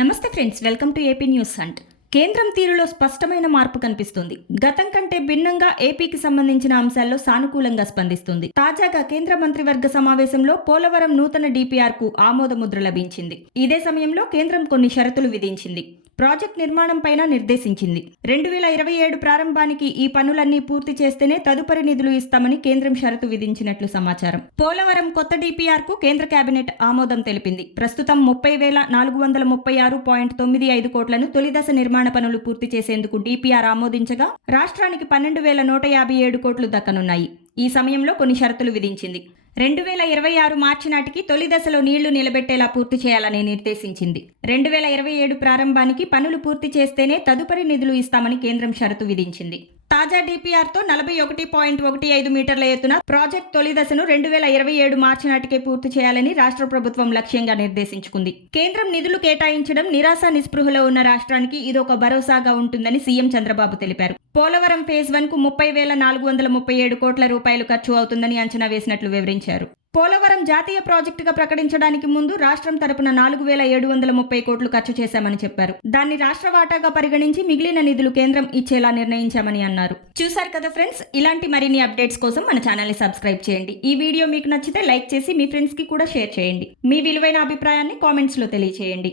నమస్తే friends, welcome to AP news hunt. కేంద్రం తీరులో స్పష్టమైన మార్పు కనిపిస్తుంది. గతం కంటే భిన్నంగా ఏపీకి సంబంధించిన అంశాల్లో సానుకూలంగా స్పందిస్తుంది. తాజాగా కేంద్ర మంత్రివర్గ సమావేశంలో పోలవరం నూతన డిపిఆర్ కు ఆమోదముద్ర లభించింది. ఇదే సమయంలో కేంద్రం కొన్ని షరతులు విధించింది. ప్రాజెక్ట్ నిర్మాణం పైన నిర్దేశించింది. 2027 ప్రారంభానికి ఈ పనులన్నీ పూర్తి చేస్తేనే తదుపరి నిధులు ఇస్తామని కేంద్రం షరతు విధించినట్లు సమాచారం. పోలవరం కొత్త డిపిఆర్ కు కేంద్ర కేబినెట్ ఆమోదం తెలిపింది. ప్రస్తుతం 30,436.95 కోట్లను తొలిదశ నిర్మాణ పనులు పూర్తి చేసేందుకు డిపిఆర్ ఆమోదించగా రాష్ట్రానికి 12,157 కోట్లు దక్కనున్నాయి. ఈ సమయంలో కొన్ని షరతులు విధించింది. 2026 మార్చి నాటికి తొలి దశలో నీళ్లు నిలబెట్టేలా పూర్తి చేయాలని నిర్దేశించింది. 2027 ప్రారంభానికి పనులు పూర్తి చేస్తేనే తదుపరి నిధులు ఇస్తామని కేంద్రం షరతు విధించింది. తాజా డిపిఆర్తో 41.15 మీటర్ల ఎత్తున ప్రాజెక్ట్ తొలి దశను 2027 మార్చి నాటికే పూర్తి చేయాలని రాష్ట్ర ప్రభుత్వం లక్ష్యంగా నిర్దేశించుకుంది. కేంద్రం నిధులు కేటాయించడం నిరాశ నిస్పృహలో ఉన్న రాష్ట్రానికి ఇదొక భరోసాగా ఉంటుందని సీఎం చంద్రబాబు తెలిపారు. పోలవరం ఫేజ్ 1 కు 30,437 కోట్ల రూపాయలు ఖర్చు అవుతుందని అంచనా వేసినట్లు వివరించారు. పోలవరం జాతీయ ప్రాజెక్టుగా ప్రకటించడానికి ముందు రాష్ట్రం తరపున 4,730 కోట్లు ఖర్చు చేశామని చెప్పారు. దాన్ని రాష్ట్ర వాటాగా పరిగణించి మిగిలిన నిధులు కేంద్రం ఇచ్చేలా నిర్ణయించామని అన్నారు. చూశారు కదా ఫ్రెండ్స్, ఇలాంటి మరిన్ని అప్డేట్స్ కోసం మన ఛానల్ ని సబ్స్క్రైబ్ చేయండి. ఈ వీడియో మీకు నచ్చితే లైక్ చేసి మీ ఫ్రెండ్స్ కి కూడా షేర్ చేయండి. మీ విలువైన అభిప్రాయాన్ని కామెంట్స్ లో తెలియజేయండి.